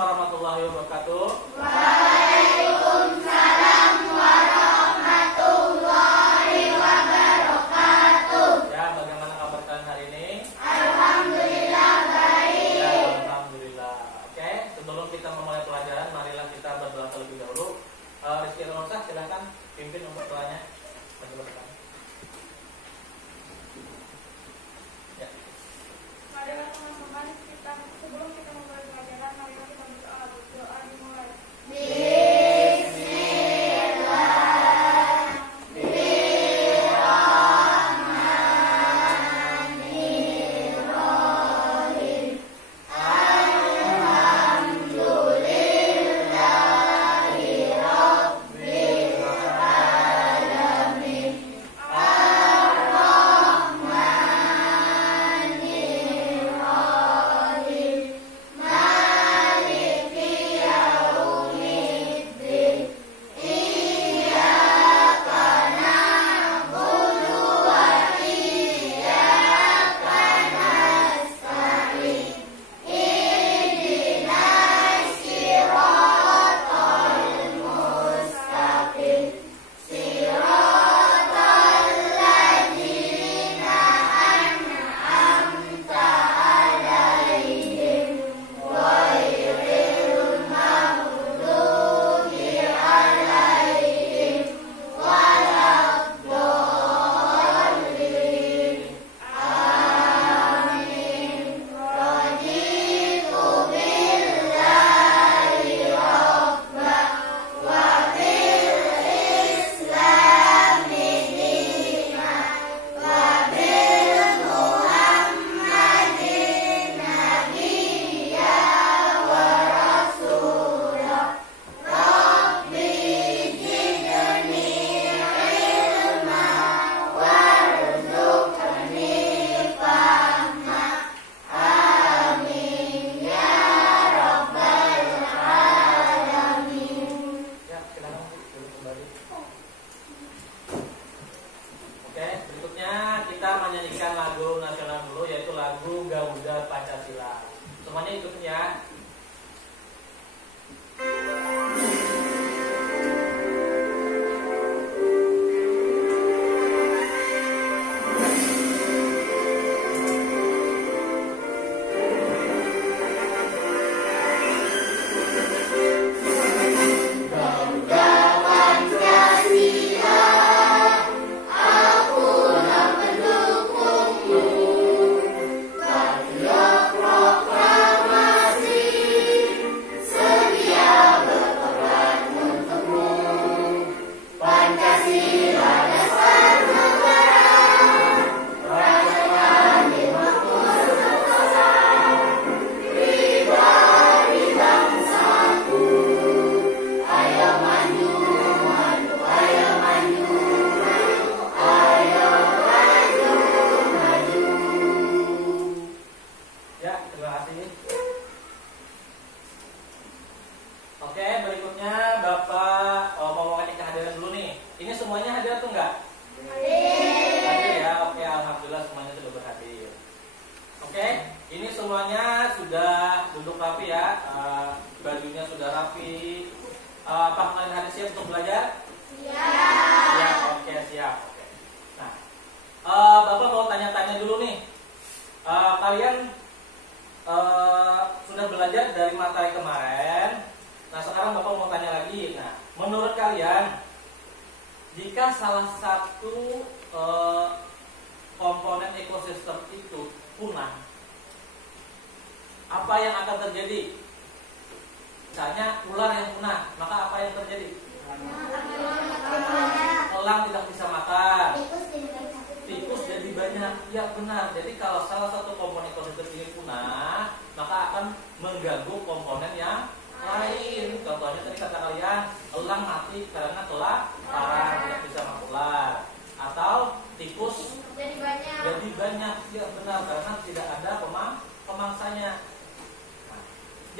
warahmatullahi wabarakatuh. Waalaikumsalam warahmatullahi wabarakatuh. Ya, bagaimana kabar kalian hari ini? Alhamdulillah baik. Ya, alhamdulillah. Oke, sebelum kita memulai pelajaran, marilah kita berdoa terlebih dahulu. Rizky Rosa, silakan pimpin untuk doanya. Ya. Marilah teman-teman, sebelum kita memulai pelajaran, marilah kita berdoa. Doa dimulai.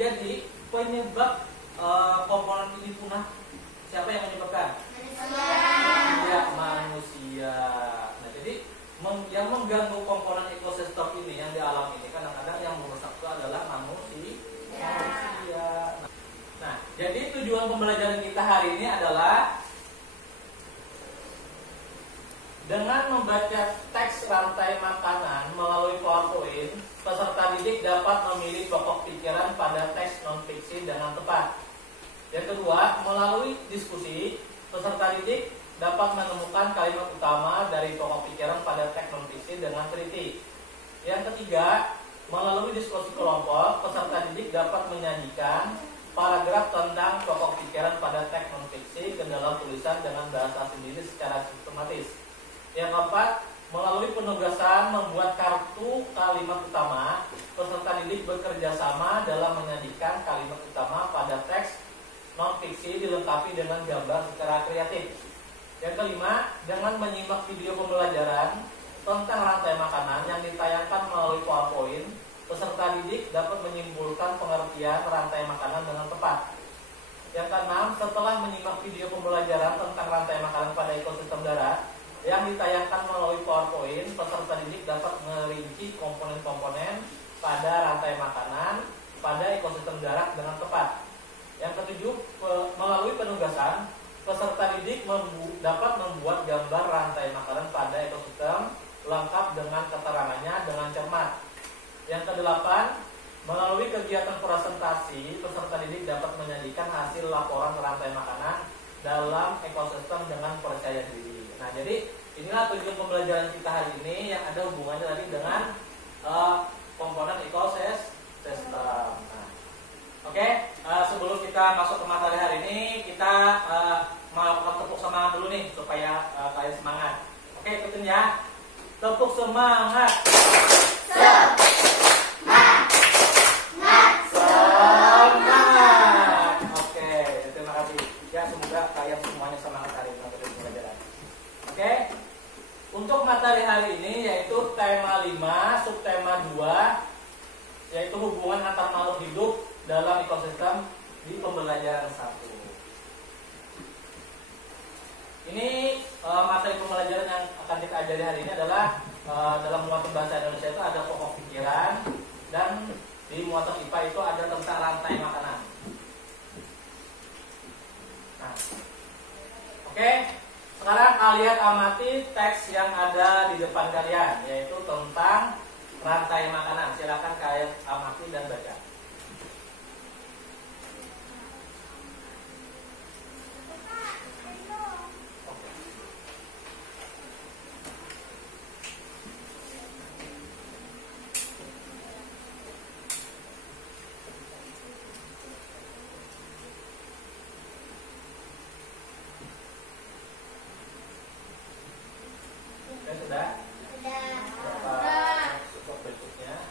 Jadi penyebab komponen ini punah, siapa yang menyebabkan? Ya, manusia. Nah, jadi yang mengganggu komponen ekosistem ini yang di alam ini kadang-kadang yang merusak itu adalah manusia. tujuan pembelajaran kita hari ini adalah dengan membaca teks rantai makanan melalui PowerPoint, peserta didik dapat memilih pokok pikiran pada teks non-fiksi dengan tepat. Yang kedua, melalui diskusi, peserta didik dapat menemukan kalimat utama dari pokok pikiran pada teks non-fiksi dengan teliti. Yang ketiga, melalui diskusi kelompok, peserta didik dapat menyajikan paragraf tentang pokok pikiran pada teks non-fiksi ke dalam tulisan dengan bahasa sendiri secara sistematis. Yang keempat, melalui penugasan membuat kartu kalimat utama, peserta didik bekerja sama dalam menyajikan kalimat utama pada teks non-fiksi dilengkapi dengan gambar secara kreatif. Yang kelima, dengan menyimak video pembelajaran tentang rantai makanan yang ditayangkan melalui PowerPoint, peserta didik dapat menyimpulkan pengertian rantai makanan dengan tepat. Yang keenam, setelah menyimak video pembelajaran tentang rantai makanan pada ekosistem darat yang ditayangkan melalui PowerPoint, peserta didik dapat merinci komponen-komponen pada rantai makanan pada ekosistem darat dengan tepat. Yang ketujuh, melalui penugasan, peserta didik dapat membuat gambar rantai makanan pada ekosistem lengkap dengan keterangannya dengan cermat. Yang kedelapan, melalui kegiatan presentasi, peserta didik dapat menyajikan hasil laporan rantai makanan dalam ekosistem dengan percaya diri. Nah, jadi inilah tujuan pembelajaran kita hari ini yang ada hubungannya tadi dengan komponen ekosistem. Nah, oke, sebelum kita masuk ke materi hari ini, kita melakukan tepuk semangat dulu nih supaya kalian semangat. Oke, ikutin ya. Tepuk semangat. Semangat. Oke, terima kasih. Ya, semoga kalian semuanya semangat hari ini untuk pembelajaran. Oke. Untuk materi hari ini yaitu tema 5, subtema 2, yaitu hubungan antar makhluk hidup dalam ekosistem di pembelajaran 1. Ini materi pembelajaran yang akan kita ajari hari ini adalah dalam muatan bahasa Indonesia itu ada pokok pikiran, dan di muatan IPA itu ada tentang rantai makanan. Nah, oke, sekarang kalian amati teks yang ada di depan kalian, yaitu tentang rantai makanan. Silakan kalian amati dan baca. Sudah? Cukup berikutnya.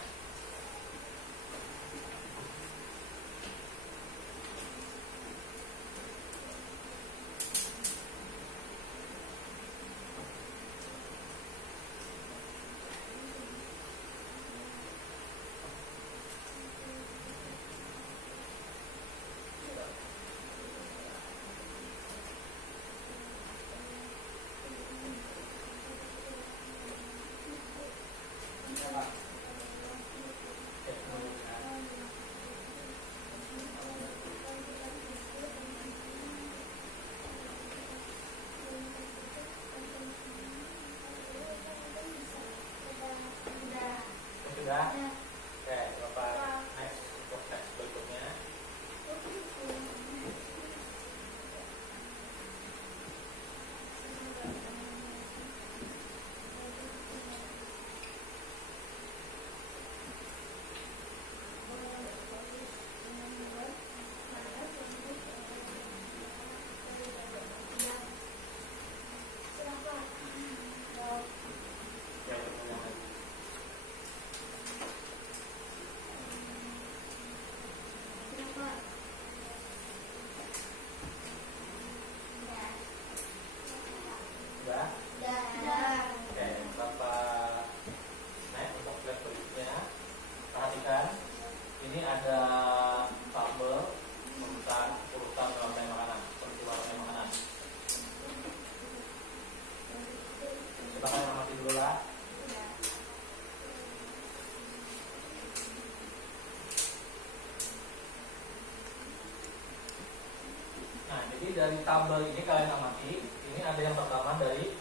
Jadi dari tabel ini kalian amati, ini ada yang pertama dari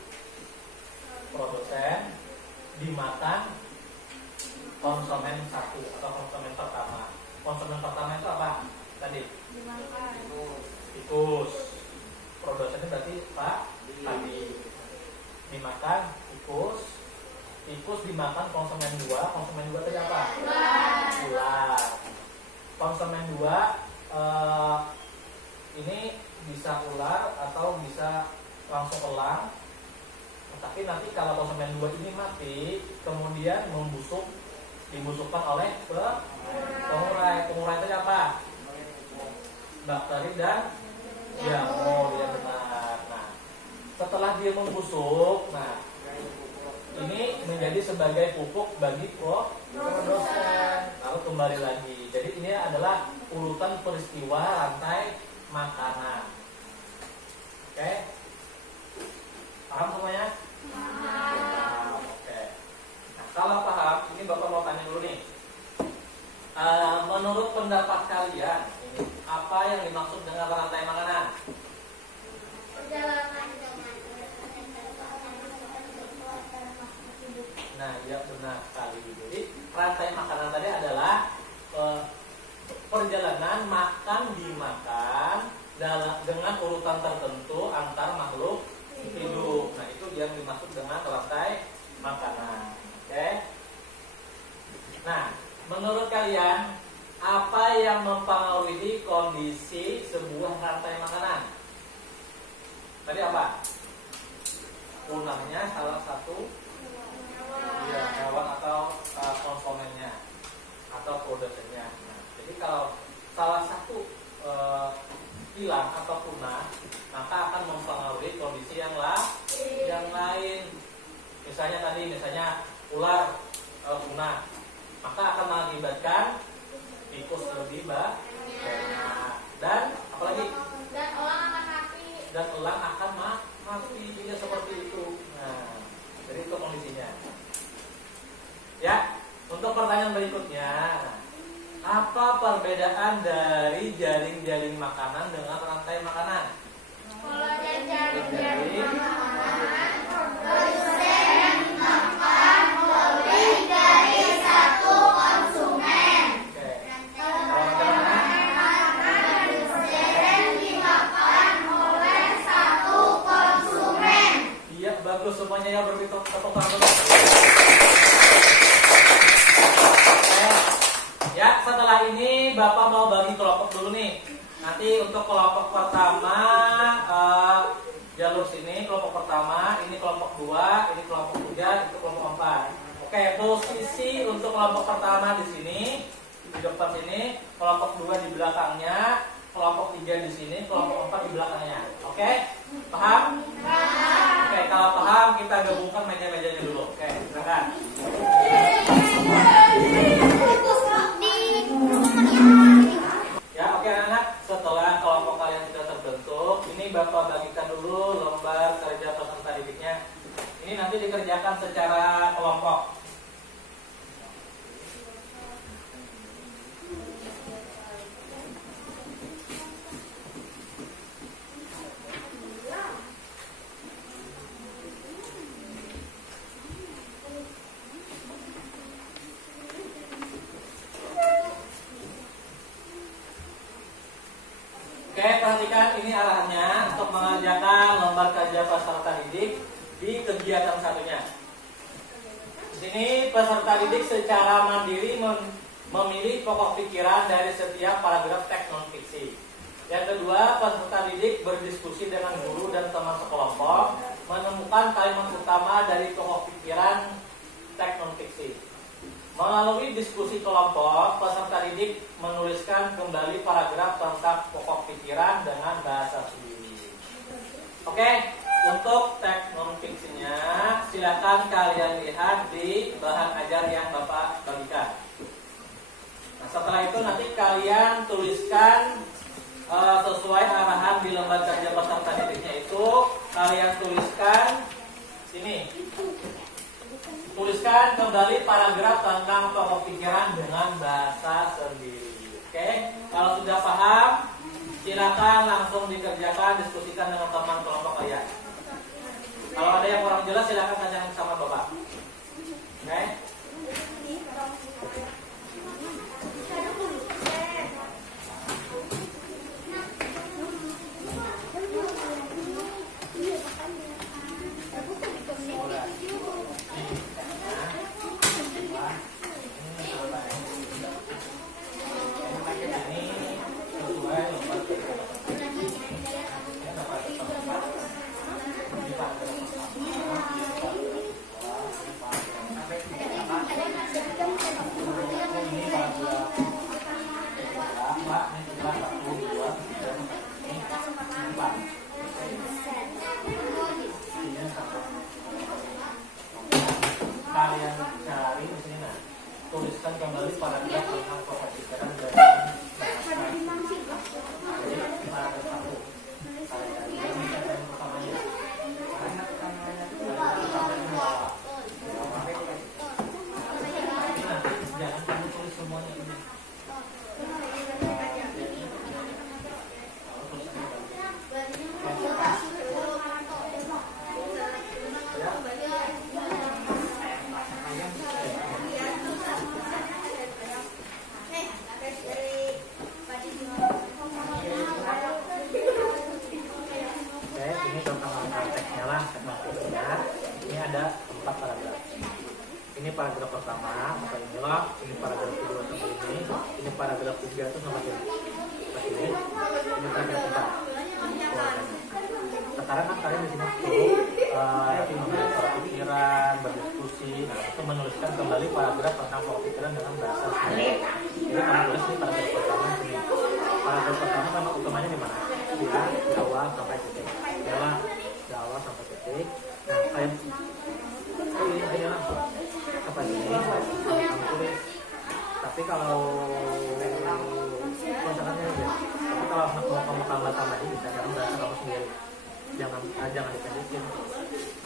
produsen dimakan konsumen satu atau konsumen pertama. Konsumen pertama itu apa? Tadi Dimakan. tikus. Produsennya berarti Pak tadi dimakan tikus. Tikus dimakan konsumen 2. Konsumen 2 tadi apa? Ular. Konsumen 2 ini bisa ular atau bisa langsung elang. Tapi nanti kalau konsumen 2 ini mati, kemudian dibusukkan oleh pengurai. Pengurai itu apa? Bakteri dan jamur, ya benar. Nah, setelah dia membusuk, nah ini menjadi sebagai pupuk bagi produsen. Lalu kembali lagi. Jadi ini adalah urutan peristiwa rantai makanan. Oke? Paham semuanya? Oke. Nah, kalau paham, ini Bapak mau tanya dulu nih. Menurut pendapat kalian, ini apa yang dimaksud dengan rantai makanan? Perjalanan Nah, ya benar sekali. Jadi rantai makanan tadi adalah perjalanan makan dimakan dengan urutan tertentu antar makhluk hidup. Nah, itu yang dimaksud dengan rantai makanan. Oke? Nah, menurut kalian apa yang mempengaruhi kondisi sebuah rantai makanan? Tadi apa? Punahnya salah satu hewan atau konsumennya atau produsennya. Nah, jadi kalau salah satu hilang atau punah, maka akan mempengaruhi kondisi yang lain. Misalnya ular punah, maka akan mengakibatkan tikus lebih banyak dan apalagi elang akan mati. Tidak seperti itu. Nah, jadi itu kondisinya. Ya, untuk pertanyaan berikutnya, apa perbedaan dari jaring-jaring makanan dengan rantai makanan? Kalau jaring makanan, Produsen makan lebih dari satu konsumen. Oke. Kalau makanan, Produsen dimakan oleh satu konsumen. iya bagus semuanya ya, beri tepuk tangan dulu. Ya, setelah ini Bapak mau bagi kelompok dulu nih. Nanti untuk kelompok pertama jalur sini kelompok pertama, ini kelompok 2, ini kelompok 3, itu kelompok 4. Oke, posisi untuk kelompok pertama di sini di depan sini, kelompok 2 di belakangnya, kelompok 3 di sini, kelompok 4 di belakangnya. Oke? Paham? Oke, kalau paham kita gabungkan meja-mejanya dulu. Oke, silakan. Ya, oke anak-anak, setelah kelompok kalian sudah terbentuk, ini Bapak bagikan dulu lembar kerja peserta didiknya. Ini nanti dikerjakan secara kelompok. Oke, perhatikan ini arahannya untuk mengerjakan lembar kerja peserta didik di kegiatan satunya. Di sini peserta didik secara mandiri memilih pokok pikiran dari setiap paragraf teks non fiksi. Yang kedua, peserta didik berdiskusi dengan guru dan teman sekelompok menemukan kalimat utama dari pokok pikiran teks non fiksi. Melalui diskusi kelompok, peserta didik menuliskan kembali paragraf tentang pokok pikiran dengan bahasa sendiri. Oke, untuk teks non fiksinya silakan kalian lihat di bahan ajar yang Bapak bagikan. Nah, setelah itu nanti kalian tuliskan sesuai arahan di lembar kerja peserta didiknya itu, kalian tuliskan sini. Tuliskan kembali paragraf tentang pokok pikiran dengan bahasa sendiri. Oke, kalau sudah paham, silakan langsung dikerjakan, diskusikan dengan teman kelompok kalian. Kalau ada yang kurang jelas silakan tanyakan sama Bapak. Oke? Kalian cari di sini, nah, tuliskan kembali paragraf tentang pemikiran dan paragraf 1. Jangan kamu tulis semuanya ini. Ini tentang teksnya lah, teksnya. Ini ada 4 paragraf. Ini paragraf pertama, maka inilah. Ini paragraf kedua seperti ini paragraf 3 itu sama ini. Ini paragraf 4. Sekarang kan kalian di sini memberi pikiran, berdiskusi, nah itu menuliskan kembali paragraf tentang pikiran dengan bahasa sendiri. Jadi kalian tulis ini paragraf pertama ini. Paragraf pertama memang utamanya di mana? Di awal sampai titik. Di awal sampai titik. Nah kalian tulis aja langsung sampai sini, kamu tulis. Tapi kalau misalkannya ya, tapi kalau mau kamu tambah ini bisa dengan bahasa kamu sendiri. Jangan dipendekin.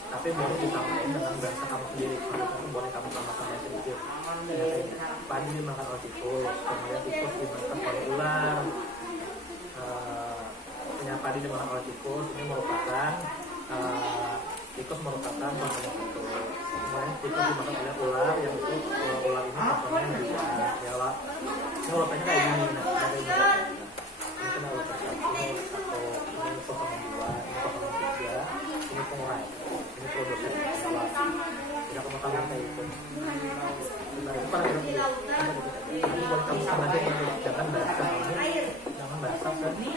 Tapi boleh ditambahin dengan bahasa kamu sendiri. Maksudnya boleh kamu tambah-tambah sedikit. Padi dimakan oleh tikus, kemudian tikus dimakan oleh ular. Padi dimakan oleh tikus ini merupakan tikus merupakan contohnya satu. Kemudian tikus dimakan oleh ular, yang itu ular ini contohnya di sana. Ya lah, ini urutannya kayak gini. Nah, ada ini kena urutan 1, ini 0,2, ini 0,3, ini pengurai, ini produsen. Tidak kamu tambah kayak itu. Nah, itu pada ini boleh kamu tambah aja, jangan bahasa ini, jangan bahasa sendiri.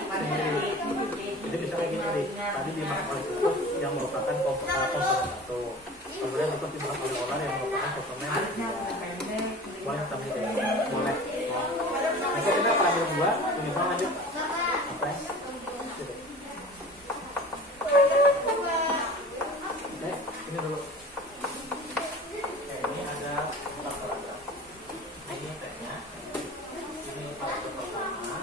Jadi misalnya gini nih, tadi dimakan oleh tikus yang merupakan komponen 1, kemudian tikus dimakan oleh ular yang merupakan komponen 2. Boleh tambah kayak gitu, boleh. Oke, kita paragraf 2, ini mau lanjut. Oke, ini dulu. Ini ada 4 paragraf. Ini teksnya. Ini paragraf pertama.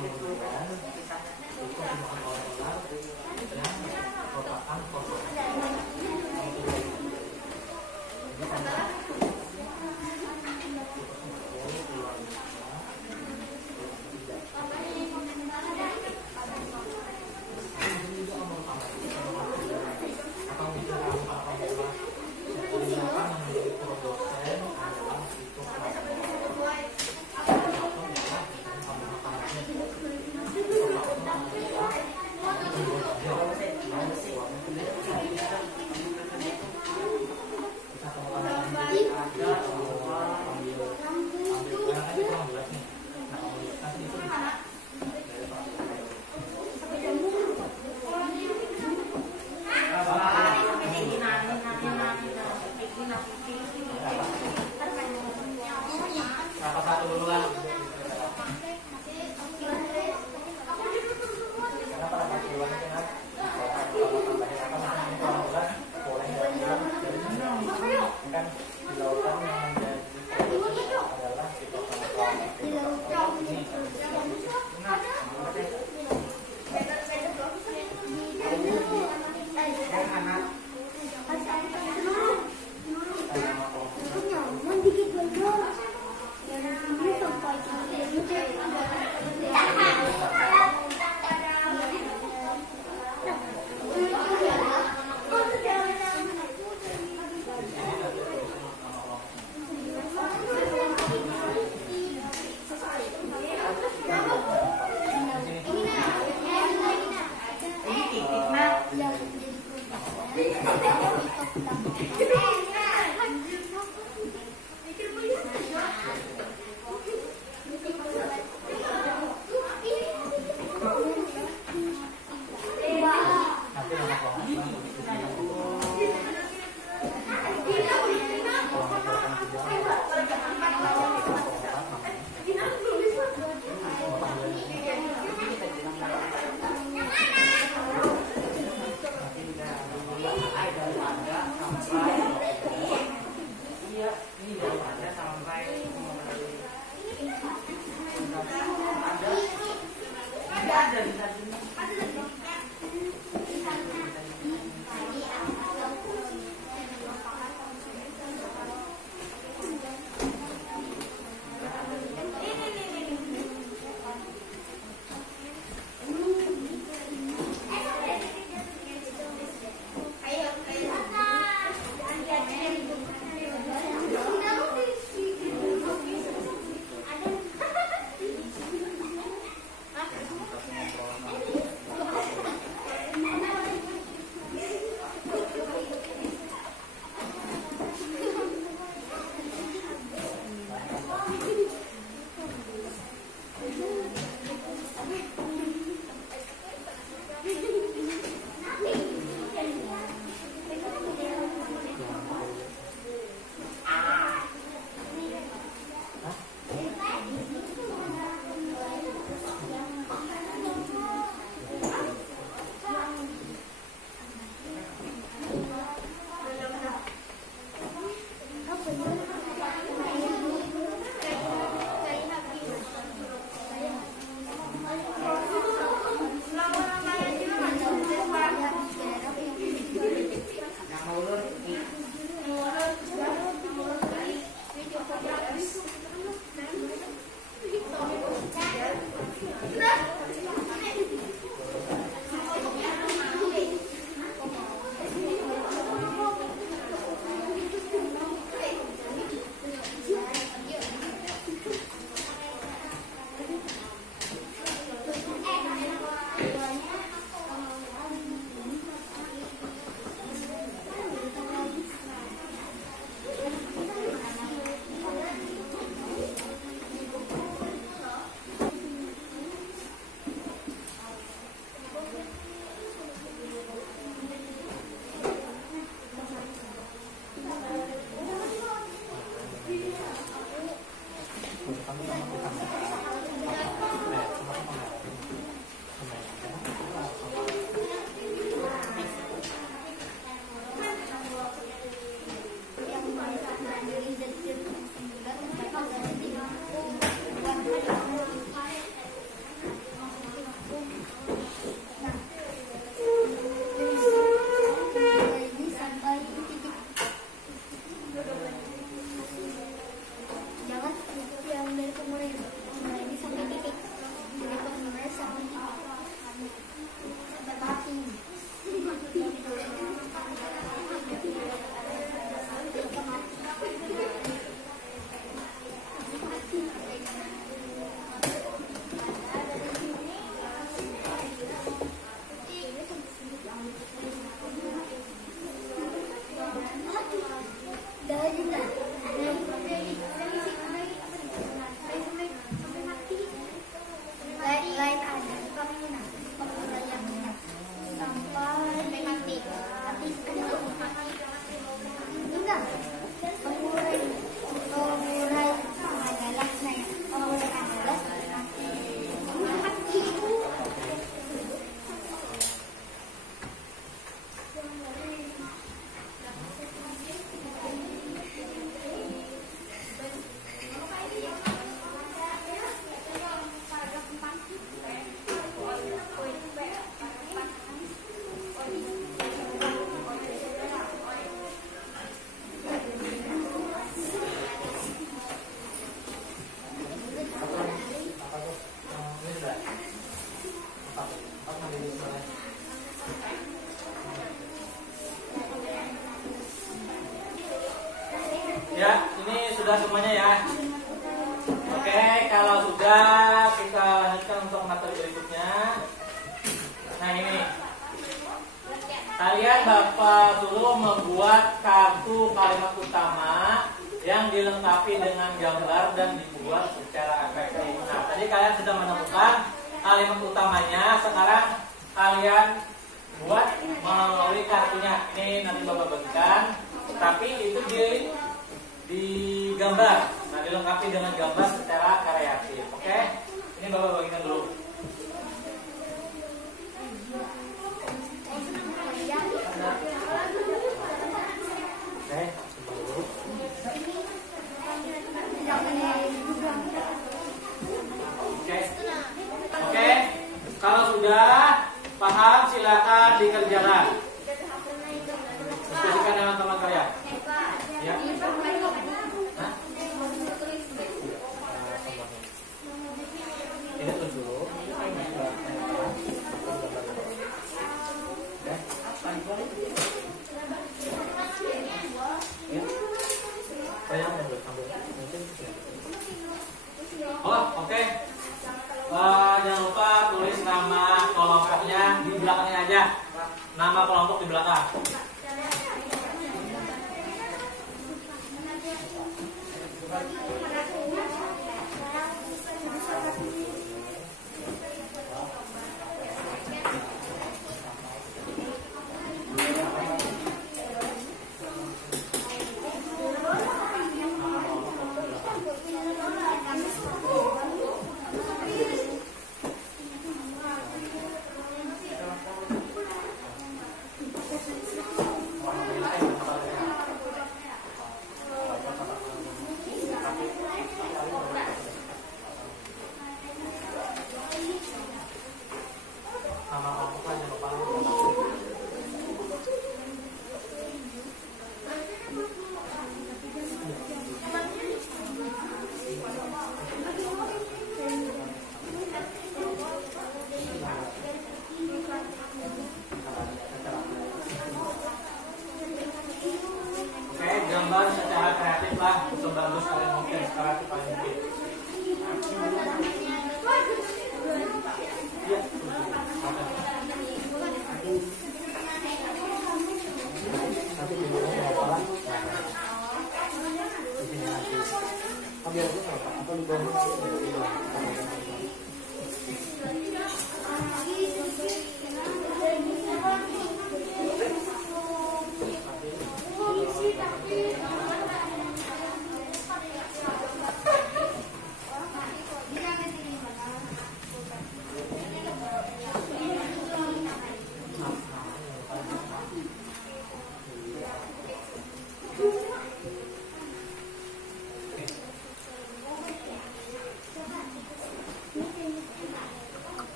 kemudian itu dimakan oleh ular yang merupakan korban. Jadi karena apa satu dulu lah. Karena pada kesimpulan itu kan kalau tambahin apa namanya itu alhamdulillah boleh kan di lautan yang menjadi adalah di lautan ini. sudah semuanya ya? Oke, kalau sudah kita lanjutkan untuk materi berikutnya. Nah ini, kalian Bapak suruh membuat kartu kalimat utama yang dilengkapi dengan gambar dan dibuat secara efektif. Nah, tadi kalian sudah menemukan kalimat utamanya. Sekarang kalian buat melalui kartunya. Ini nanti Bapak bagikan, tapi itu digambar. Nah, dilengkapi dengan gambar secara kreatif. Oke? Ini Bapak bagikan dulu. Oke. Oke, kalau sudah paham silakan dikerjakan. Diskusikan dengan teman kalian. Ya. Hah? Ini dulu. Oh, oke. Jangan lupa tulis nama kelompoknya di belakangnya aja. Nama kelompok di belakang. Gambar secara kreatif lah, sebagus kalian mungkin, kreatif paling mungkin. Ya.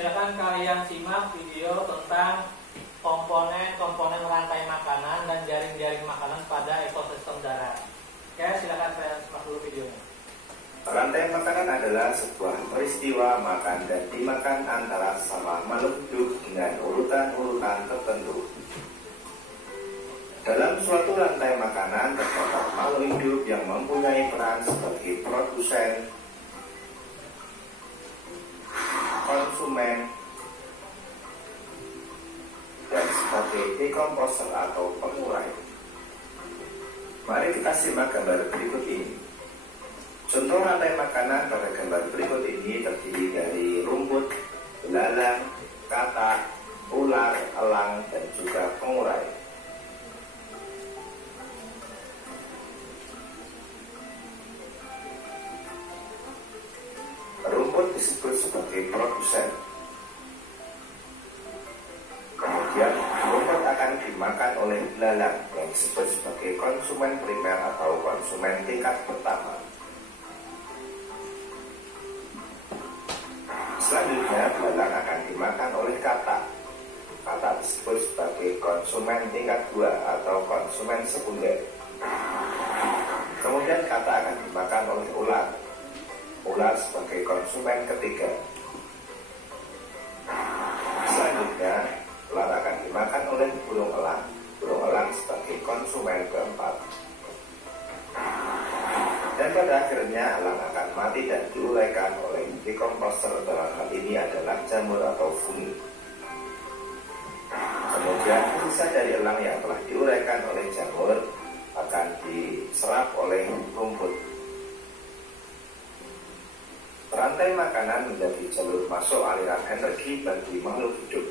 silakan kalian simak video tentang komponen-komponen rantai makanan dan jaring-jaring makanan pada ekosistem darat. Oke, silakan saya simak dulu videonya. Rantai makanan adalah sebuah peristiwa makan dan dimakan antara sesama makhluk hidup dengan urutan-urutan tertentu. Dalam suatu rantai makanan terdapat makhluk hidup yang mempunyai peran sebagai produsen, konsumen, dan sebagai dekomposer atau pengurai. Mari kita simak gambar berikut ini. Contoh rantai makanan pada gambar berikut ini terdiri dari rumput, belalang, katak, ular, elang, dan juga pengurai. Rumput disebut sebagai produsen. Kemudian rumput akan dimakan oleh belalang yang disebut sebagai konsumen primer atau konsumen tingkat pertama. Selanjutnya, belalang akan dimakan oleh katak. Katak disebut sebagai konsumen tingkat 2 atau konsumen sekunder. Kemudian katak akan dimakan oleh ular. Ular sebagai konsumen ketiga. Selanjutnya, ular akan dimakan oleh burung elang. Burung elang sebagai konsumen keempat. Dan pada akhirnya elang akan mati dan diuraikan oleh dekomposer, dalam hal ini adalah jamur atau fungi. Kemudian sisa dari elang yang telah diuraikan oleh jamur akan diserap oleh rumput. Rantai makanan menjadi jalur masuk aliran energi bagi makhluk hidup.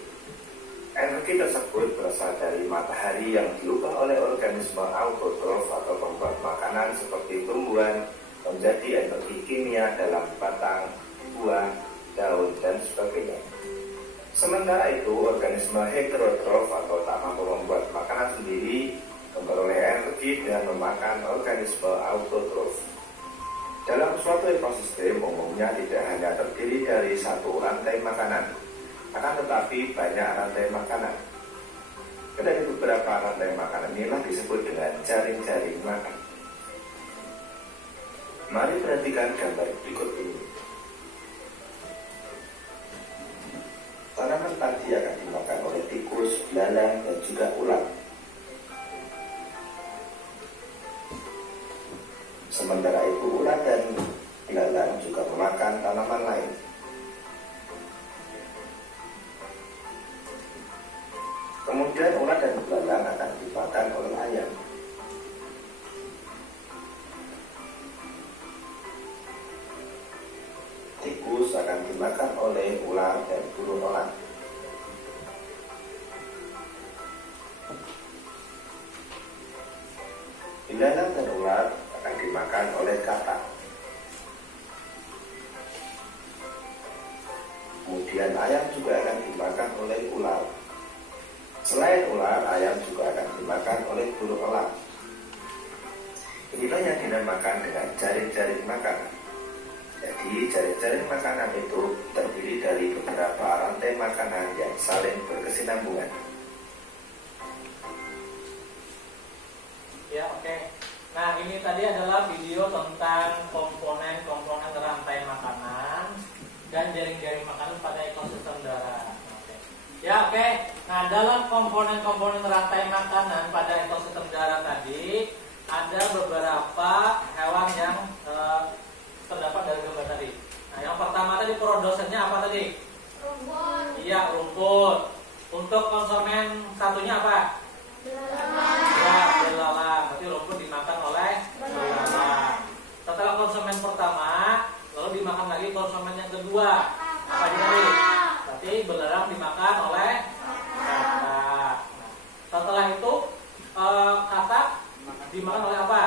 Energi tersebut berasal dari matahari yang diubah oleh organisme autotrof atau pembuat makanan seperti tumbuhan menjadi energi kimia dalam batang, buah, daun, dan sebagainya. Sementara itu, organisme heterotrof atau tak mampu membuat makanan sendiri memperoleh energi dengan memakan organisme autotrof. Dalam suatu ekosistem umumnya tidak hanya terdiri dari satu rantai makanan, akan tetapi banyak rantai makanan. Dari beberapa rantai makanan inilah disebut dengan jaring-jaring makan. Mari perhatikan gambar berikut ini. Tanaman tadi akan dimakan oleh tikus, belalang, dan juga ular. Sementara itu ular dan belalang juga memakan tanaman lain. Kemudian ular dan belalang akan dimakan oleh ayam. Tikus akan dimakan oleh ular dan burung elang. Belalang dan ular akan dimakan oleh katak. Kemudian ayam juga akan dimakan oleh ular. Selain ular, ayam juga akan dimakan oleh burung elang. Inilah yang dinamakan dengan jaring-jaring makanan. Jadi jaring-jaring makanan itu terdiri dari beberapa rantai makanan yang saling berkesinambungan. Ya, oke. Nah, ini tadi adalah video tentang komponen-komponen rantai makanan dan jaring-jaring makanan pada ekosistem darat. Ya, oke. Nah, dalam komponen-komponen rantai makanan pada ekosistem darat tadi ada beberapa hewan yang terdapat dari gambar tadi. Nah, yang pertama tadi produsennya apa tadi? Rumput. Iya, rumput. Untuk konsumen satunya apa? Belalang. Ya, belalang. Berarti rumput dimakan oleh belalang. Setelah konsumen pertama, lalu dimakan lagi konsumen yang kedua. Apa aja tadi? Berarti belalang dimakan oleh katak. Nah, setelah itu katak dimakan oleh apa?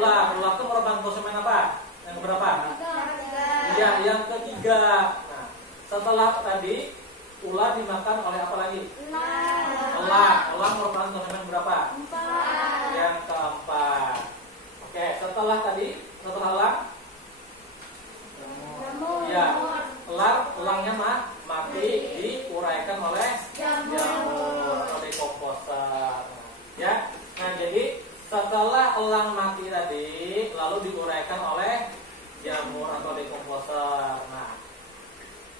Ular. Ular itu merupakan konsumen apa? Yang berapa? Iya, yang ketiga. Nah, setelah tadi ular dimakan oleh apa lagi? Elang. Elang merupakan konsumen berapa? Yang keempat. Oke, setelah tadi, setelah elang, ya, elangnya mati diuraikan oleh jamur atau dekomposer. Ya, nah jadi setelah elang mati tadi, lalu diuraikan oleh jamur atau dekomposer. Nah,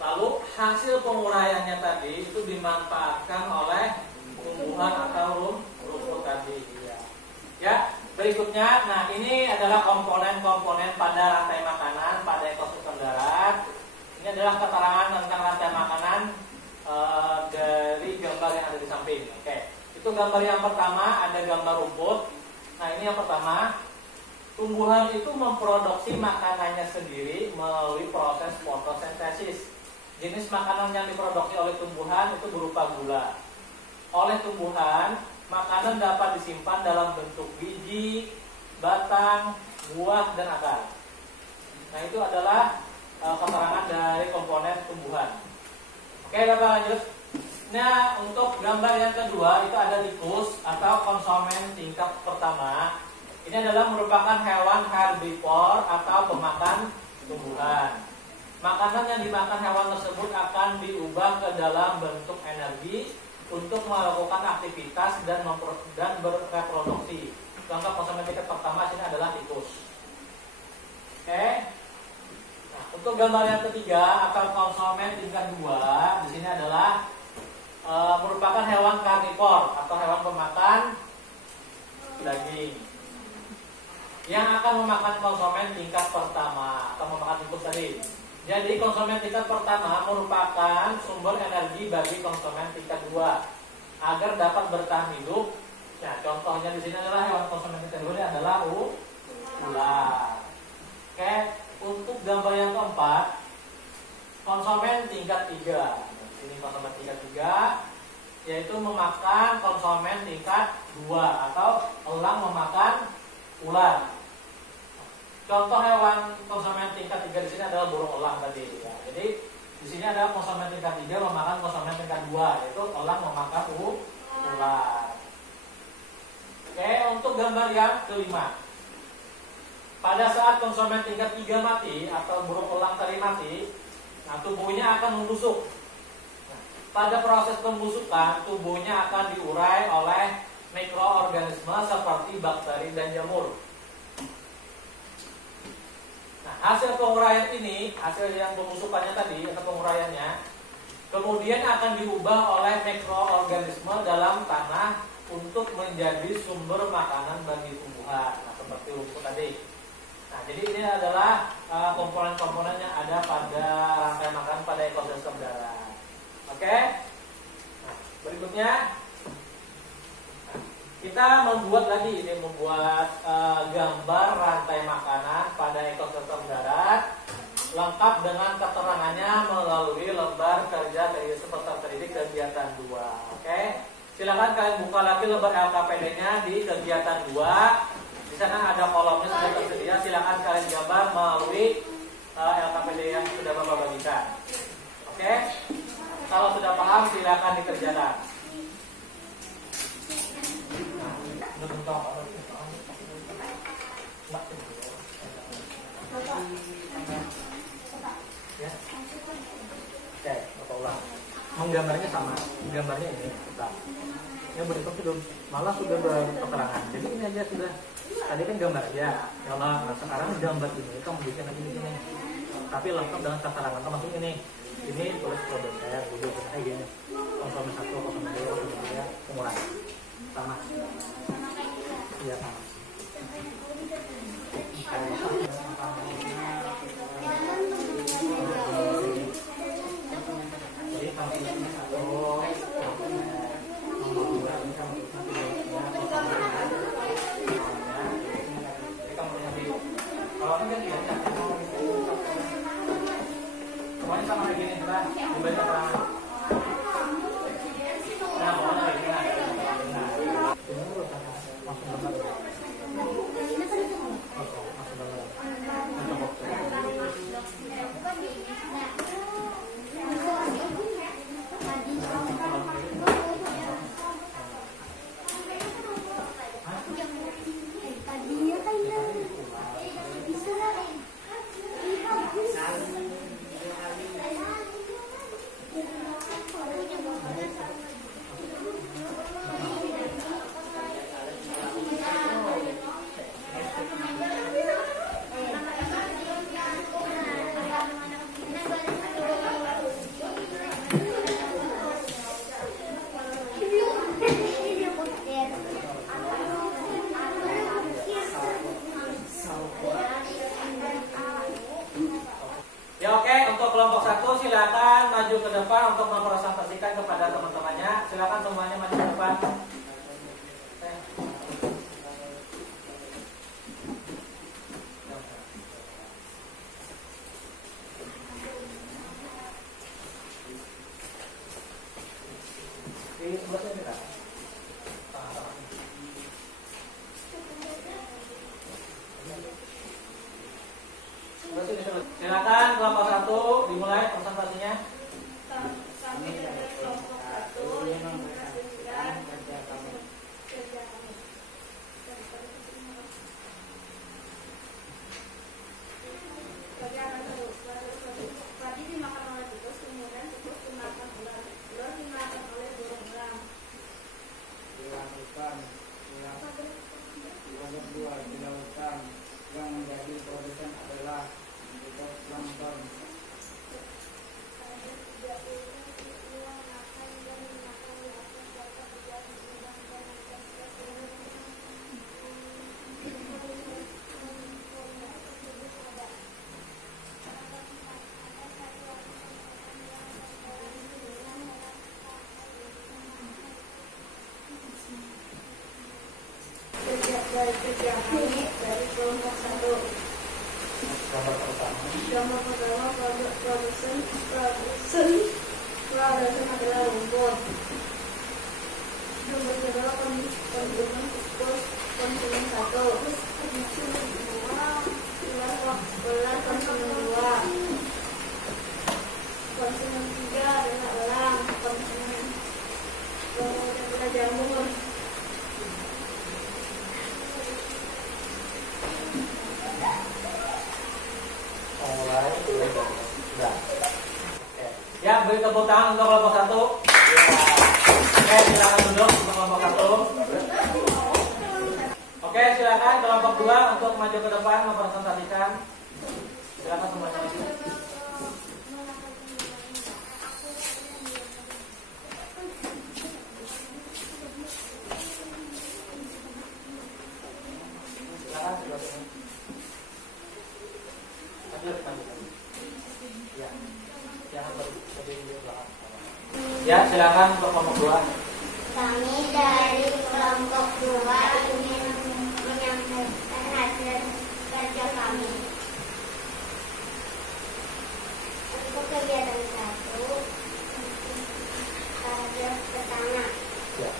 lalu hasil penguraiannya tadi itu dimanfaatkan oleh tumbuhan atau rumput tadi. Ya, berikutnya, nah ini adalah komponen-komponen pada rantai makanan pada ekosistem darat. Ini adalah keterangan tentang rantai makanan dari gambar yang ada di samping. Oke, itu gambar yang pertama, ada gambar rumput. Nah, ini yang pertama, tumbuhan itu memproduksi makanannya sendiri melalui proses fotosintesis. Jenis makanan yang diproduksi oleh tumbuhan itu berupa gula. Oleh tumbuhan, makanan dapat disimpan dalam bentuk biji, batang, buah, dan akar. Nah, itu adalah keterangan dari komponen tumbuhan. Oke, Bapak lanjut. Nah, untuk gambar yang kedua itu ada tikus atau konsumen tingkat pertama. Ini adalah merupakan hewan herbivore atau pemakan tumbuhan. makanan yang dimakan hewan tersebut akan diubah ke dalam bentuk energi untuk melakukan aktivitas dan berreproduksi. Contoh konsumen tingkat pertama sini adalah tikus. Oke. Nah, untuk gambar yang ketiga atau konsumen tingkat 2 di sini adalah merupakan hewan karnivor atau hewan pemakan daging yang akan memakan konsumen tingkat pertama atau memakan tikus tadi. Jadi konsumen tingkat pertama merupakan sumber energi bagi konsumen tingkat 2 agar dapat bertahan hidup. Nah, contohnya di sini adalah hewan konsumen tingkat 2 ini adalah ular. Oke, untuk gambar yang keempat, konsumen tingkat 3. Ini konsumen tingkat 3 yaitu memakan konsumen tingkat 2 atau elang memakan ular. Contoh hewan konsumen tingkat 3 di sini adalah burung elang tadi. Ya, jadi di sini ada konsumen tingkat 3 memakan konsumen tingkat 2 yaitu elang memakan ular. Oke, untuk gambar yang kelima. Pada saat konsumen tingkat 3 mati atau burung elang tadi mati, nah tubuhnya akan membusuk. Nah, pada proses pembusukan, tubuhnya akan diurai oleh mikroorganisme seperti bakteri dan jamur. Nah, hasil penguraian ini, hasil yang pembusukannya tadi atau penguraiannya, kemudian akan diubah oleh mikroorganisme dalam tanah untuk menjadi sumber makanan bagi tumbuhan. Nah, seperti rumput tadi. Nah, jadi ini adalah komponen-komponen yang ada pada rangkai makanan pada ekosistem darat. Oke? Nah, berikutnya kita membuat gambar rantai makanan pada ekosistem darat lengkap dengan keterangannya melalui lembar kerja dari peserta terdidik kegiatan 2. Oke? Silakan kalian buka lagi lembar LKPD-nya di kegiatan 2. Di sana ada kolomnya sudah tersedia. Silakan kalian gambar melalui LKPD yang sudah Bapak bagikan. Oke? Kalau sudah paham silakan dikerjakan. Ya. Oke, Bapak ulang. Menggambarnya sama. Gambarnya ini. Ya berikut itu malah sudah berketerangan. Jadi ini aja sudah. Tadi kan gambar aja. Kalau sekarang gambar ini kamu bikin lagi di sini. Tapi lengkap dengan keterangan termasuk ini. Ini tulis produser, duduk kayak gini. Konsumen 1, konsumen 2, konsumen 3, pengurangan. Sama. Iya sama. Jadi kalau ini 1, kalau ini kan biasa. Semuanya sama kayak gini, kita dibaca terang. Nah, pokoknya kayak gini. Ya oke, untuk kelompok 1 silakan maju ke depan untuk mempresentasikan kepada teman-temannya. Silakan semuanya maju ke depan. Di sebelah sini Kak. Silakan kelompok 1 dimulai presentasinya. Kami dari kelompok 1 yang mempresentasikan kerja kami. Kerja Gambar pertama produsen adalah rumput. Gambar kedua konsumen konsumen 1. Ular konsumen 2. Konsumen 3 adalah elang. Konsumen adalah jamur. Mulai. Sudah. Oke. Ya, beri tepuk tangan untuk kelompok 1. Ya. Oke, silakan duduk untuk kelompok 1. Oke, silakan kelompok 2 untuk maju ke depan mempresentasikan. Silakan semuanya maju. Silakan silakan. Ya. Jangan berdiri di belakang. Ya, silakan untuk kelompok 2. Kami dari kelompok 2 ingin menyampaikan hasil kerja kami. Untuk kegiatan 1, paragraf pertama. Ya.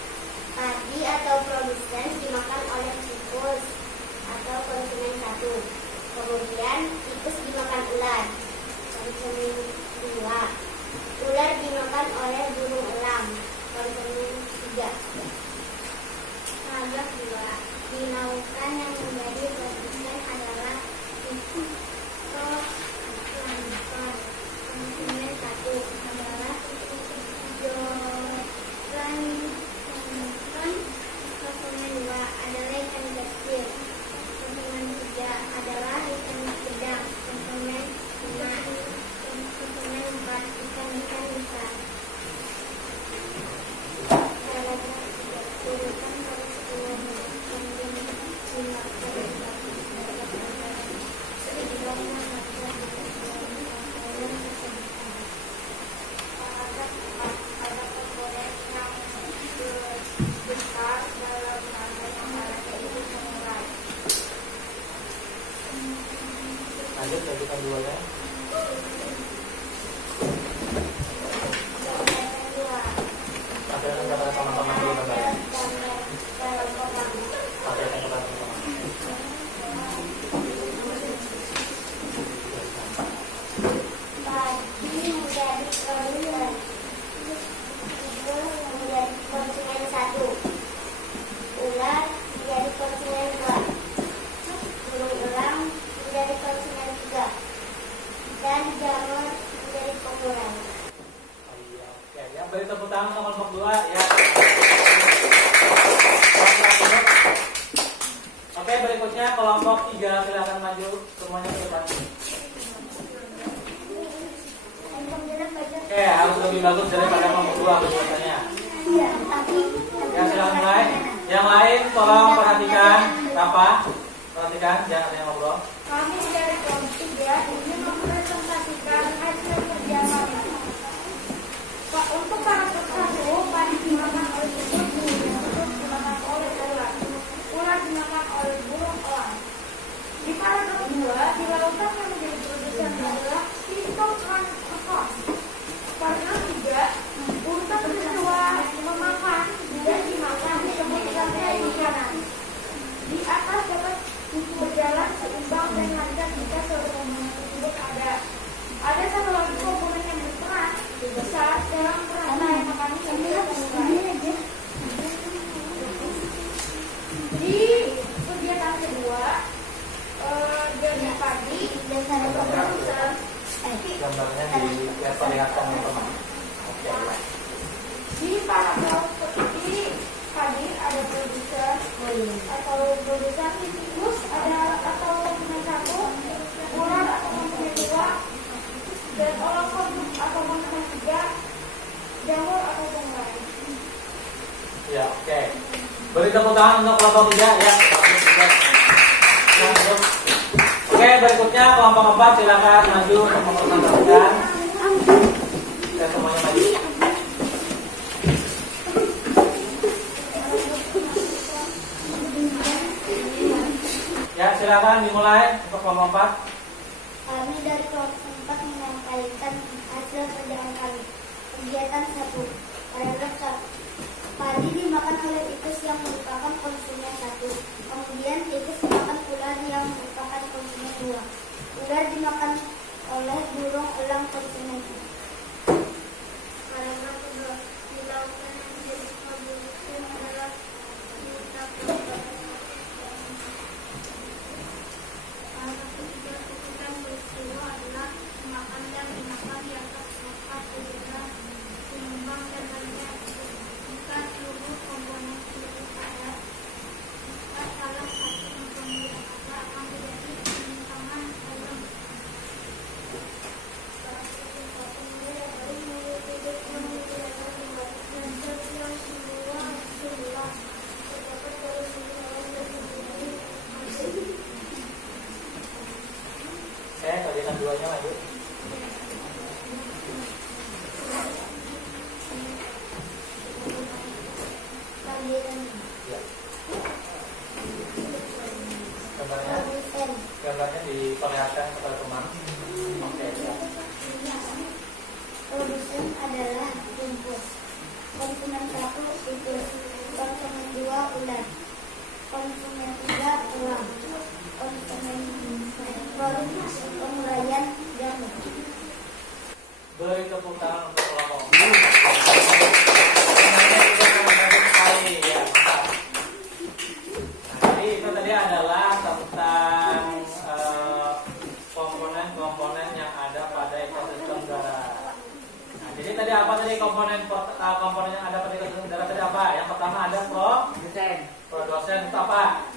Padi atau produsen dimakan oleh tikus atau konsumen 1. Kemudian tikus dimakan ular. Konsumen 2. Ular dimakan oleh burung elang. Konsumen 3. Paragraf 2. Di lautan yang menjadi produsen adalah tikus atau plankton. Konsumen 1 adalah zooplankton. Konsumen 2 adalah ikan kecil. Konsumen 3 adalah ikan sedang. Konsumen 4 ikan besar. Urutan pada 10 menit. Kemudian 5 besar dalam rantai olahraga itu memulai. Lanjut, lanjutkan dulu ya. Pakai kepada teman-teman dulu kembali. Pakai kepada teman-teman. Padi menjadi produsen. Tikus menjadi konsumen 1. Ular menjadi konsumen 2. Burung elang menjadi konsumen 3. Dan jamur menjadi pengurang. Oh iya, oke. Ya, beri tepuk tangan untuk kelompok 2 ya. Oke, berikutnya kelompok 3 silakan maju semuanya ke depan. Oke, harus lebih bagus daripada kelompok 2 biasanya. Iya, tapi Ya, silakan mulai. Yang lain tolong perhatikan apa? Perhatikan, jangan ada yang ngobrol. Kami dari kelompok 3 ingin mempresentasikan hasil kerja kami. Untuk paragraf 1, padi dimakan oleh tikus, tikus dimakan oleh ular, ular dimakan oleh burung elang. Di paragraf 2, di lautan yang menjadi produsen adalah fitoplankton. Paragraf 3, urutan peristiwa memakan dan dimakan disebut rantai makanan. Di atas dapat berjalan seimbang dan lancar jika suatu komponen tersebut ada satu lagi komponen yang berperan besar dalam rantai makanan yang dimulai. Di kegiatan kedua, dari padi dan ada produsen. Gambarnya diperlihatkan teman-teman. Oke. Di paragraf ini padi ada produsen atau produsen, tikus ada atau komponen 1, ular atau komponen 2, dan orang atau komponen 3, jamur atau pengurang. Ya, oke. Beri tepuk tangan untuk kelompok 3 ya. Oke, berikutnya kelompok 4 silakan maju untuk mempresentasikan. Oke, semuanya maju. Ya, silakan dimulai untuk kelompok 4. Kami dari kelompok 4 menyampaikan hasil kerjaan kami. Kegiatan 1. Paragraf 1. Padi dimakan oleh tikus yang merupakan konsumen 1. Kemudian tikus dimakan ular yang merupakan konsumen 2. Ular dimakan oleh burung elang konsumen 3. Paragraf 2. Dilakukan menjadi kebutuhan adalah dilakukan. Paragraf 3. Ukuran peristiwa adalah makan dan dimakan di atas tempat udara mengembang dan banyak. Jika seluruh komponen tidak ada, maka salah satu komponen yang ada akan menjadi penyimpangan dalam. Saya kerjakan duanya lanjut. Ya. Gambarnya diperlihatkan kepada teman. Oke. Ya. Produsen adalah rumput. Konsumen 1 tikus. Konsumen 2 ular. Konsumen 3 elang. Konsumen 4 penguraian jamur. Beri tepuk tangan untuk kelompok. Ya, mantap. Nah, jadi itu tadi adalah tentang komponen-komponen yang ada pada ekosistem darat. Nah, jadi tadi apa tadi komponen yang ada pada ekosistem darat tadi apa? Yang pertama ada produsen itu apa?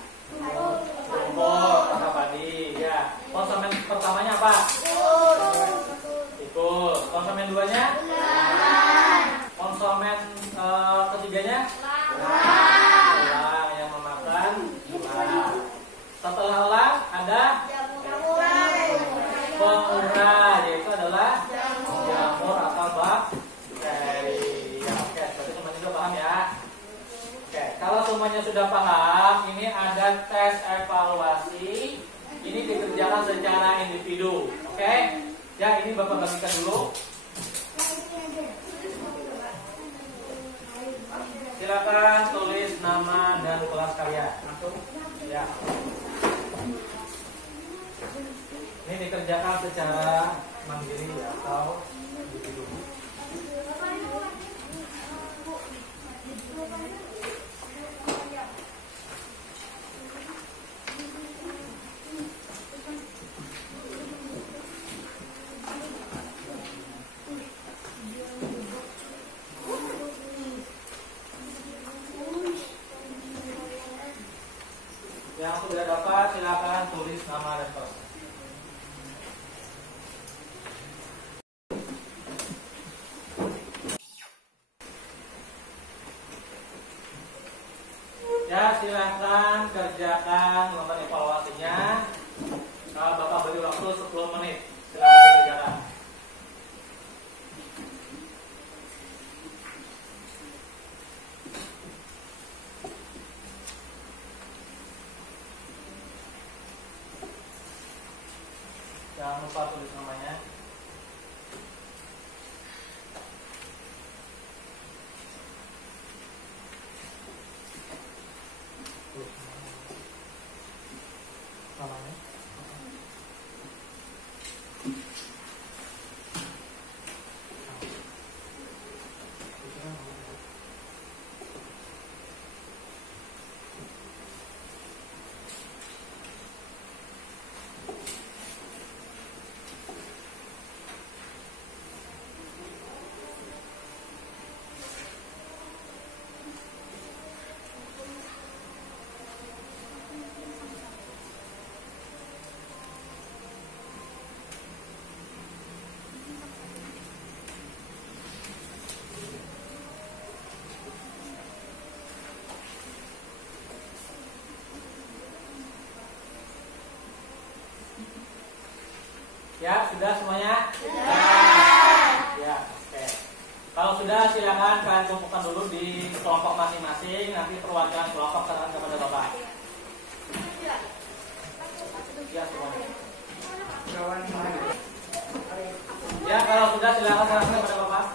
Rumput, kata padi, ya. Konsumen pertamanya apa? Tikus. Konsumen 2-nya? Konsumen ketiganya? Elang yang memakan ular. Setelah elang ada pengurai, yaitu adalah jamur atau bakteri. Ya, oke, berarti semuanya sudah paham ya. Oke, kalau semuanya sudah paham, ini ada tes evaluasi. Ini dikerjakan secara individu. Oke? Ya, ini Bapak bagikan dulu. Silakan tulis nama dan kelas kalian. Ya. Ini dikerjakan secara mandiri atau individu. Yang sudah dapat silakan tulis nama dan kelas. Ya, silakan kerjakan lembar evaluasinya. Bapak beri waktu 10 menit. Silakan dikerjakan. Jangan lupa tulis namanya. Namanya. Ya, sudah semuanya? Sudah. Ya, oke. Kalau sudah, silakan kalian kumpulkan dulu di kelompok masing-masing. Nanti perwakilan kelompok serahkan kepada Bapak. Ya, semuanya. Ya, kalau sudah silakan serahkan kepada Bapak.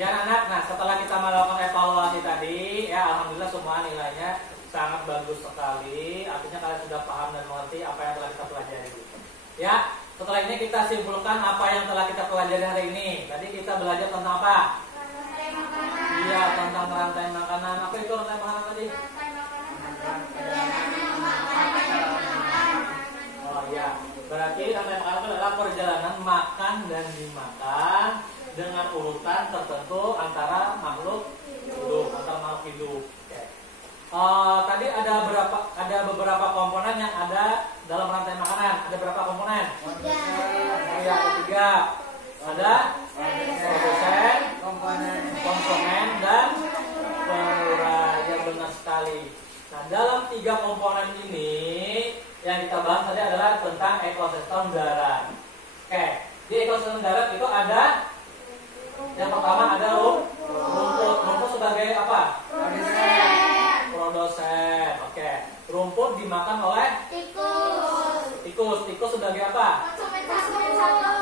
Ya anak-anak, nah setelah kita melakukan evaluasi tadi, ya alhamdulillah semua nilainya sangat bagus sekali. Artinya kalian sudah paham dan mengerti apa yang telah kita pelajari. Ya, setelah ini kita simpulkan apa yang telah kita pelajari hari ini. Tadi kita belajar tentang apa? Rantai makanan. Iya, tentang rantai makanan. Apa itu rantai makanan tadi? Oh iya, berarti rantai makanan itu adalah perjalanan makan dan dimakan dengan urutan tertentu antara makhluk hidup, Oke. Tadi ada beberapa komponen yang ada dalam rantai makanan. Ada berapa komponen? 3. Ya, 3. Ada produsen, konsumen, dan pengurai. Yang benar sekali. Nah, dalam 3 komponen ini yang kita bahas tadi adalah tentang ekosistem darat. Oke, di ekosistem darat itu ada yang pertama ada rumput. Rumput sebagai apa? Produsen. Oke. Rumput dimakan oleh tikus. Tikus sebagai apa?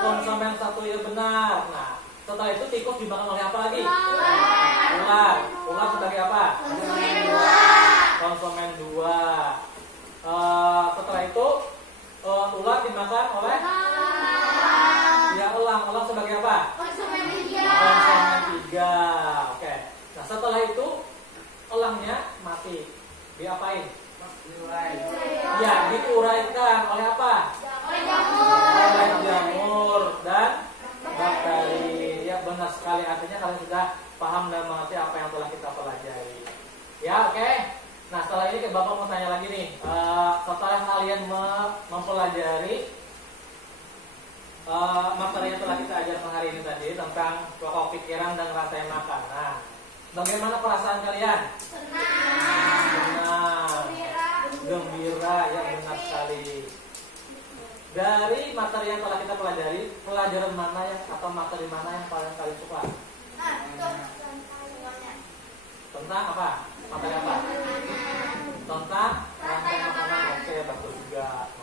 Konsumen satu. Ya benar. Nah, setelah itu tikus dimakan oleh apa lagi? Ular. Ular sebagai apa? Konsumen 2. Setelah itu ular dimakan oleh elang. Elang sebagai apa? Konsumen 3. Oke. Nah, setelah itu elangnya mati. Diapain? Ya, diuraikan oleh apa? Oleh jamur dan bakteri. Ya, benar sekali. Artinya kalian sudah paham dan mengerti apa yang telah kita pelajari. Ya, oke. Nah, setelah ini Bapak mau tanya lagi nih. Setelah kalian mempelajari materi yang telah kita ajarkan hari ini tadi tentang pokok pikiran dan rantai makanan, bagaimana perasaan kalian? Senang, gembira, ya benar sekali. Dari materi yang telah kita pelajari, pelajaran mana yang atau materi mana yang paling kalian suka? Tentang apa? Materi apa? Tentang rantai makanan. Oke, bagus juga.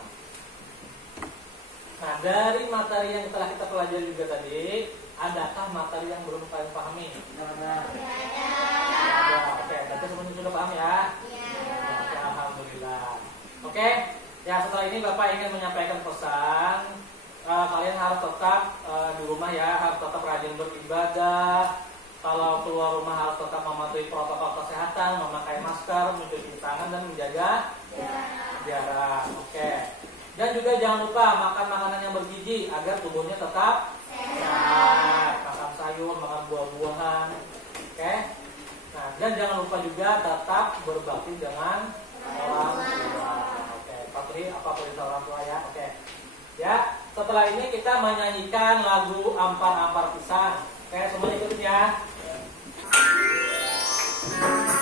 Nah, dari materi yang telah kita pelajari juga tadi, adakah materi yang belum kalian pahami? Ada. Oke, berarti semuanya sudah paham ya? Oke, alhamdulillah. Oke, ya setelah ini Bapak ingin menyampaikan pesan. Kalian harus tetap di rumah ya, harus tetap rajin beribadah. Kalau keluar rumah harus tetap mematuhi protokol kesehatan, memakai masker, mencuci tangan dan menjaga jarak. Oke. Dan juga jangan lupa makan makanan yang bergizi agar tubuhnya tetap sehat. Makan sayur, makan buah-buahan. Oke. Nah, dan jangan lupa juga tetap berbakti dengan orang tua. Oke. Patuhi apa perintah orang tua ya. Oke. Ya, setelah ini kita menyanyikan lagu Ampar-Ampar Pisang. Oke, semuanya ikutin ya. Thank you.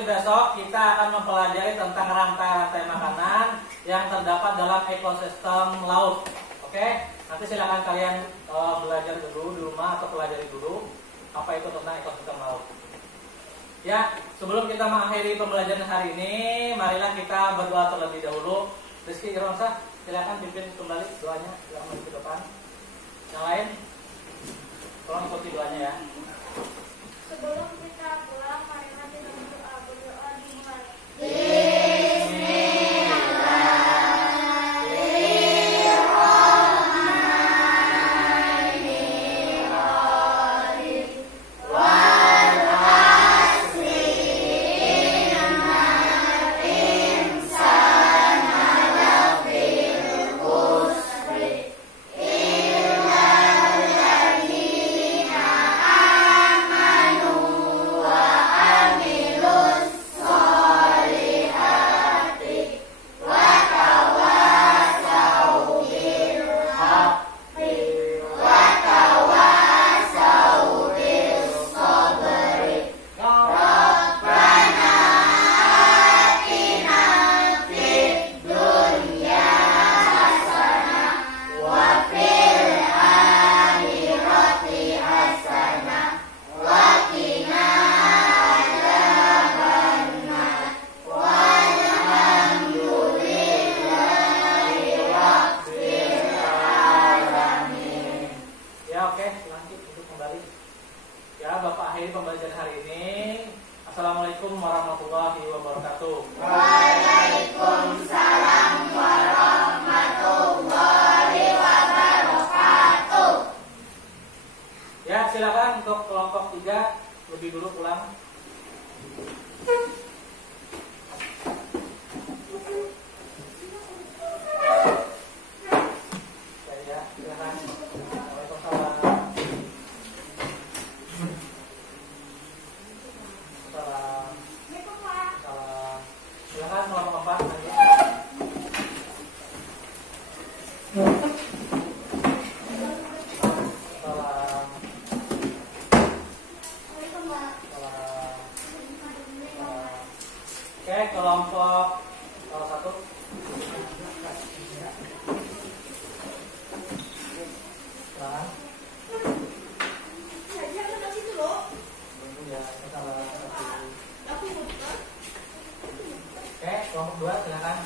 seperti besok kita akan mempelajari tentang rantai-rantai makanan yang terdapat dalam ekosistem laut. Oke, nanti silakan kalian belajar dulu di rumah atau pelajari dulu apa itu tentang ekosistem laut. Ya, sebelum kita mengakhiri pembelajaran hari ini, marilah kita berdoa terlebih dahulu. Rizky Irwansyah, silakan pimpin kembali doanya yang menuju ke depan. Yang lain, tolong ikuti doanya ya. Sebelum kita pulang, marilah kita berdoa dimulai. Assalamualaikum warahmatullahi wabarakatuh. Waalaikumsalam warahmatullahi wabarakatuh. Ya, silakan untuk kelompok 3 lebih dulu pulang. Ya, silakan. Waalaikumsalam. Silakan kelompok 4 lagi. Oke, kelompok 1. Silakan. Oke, kelompok 2 silakan.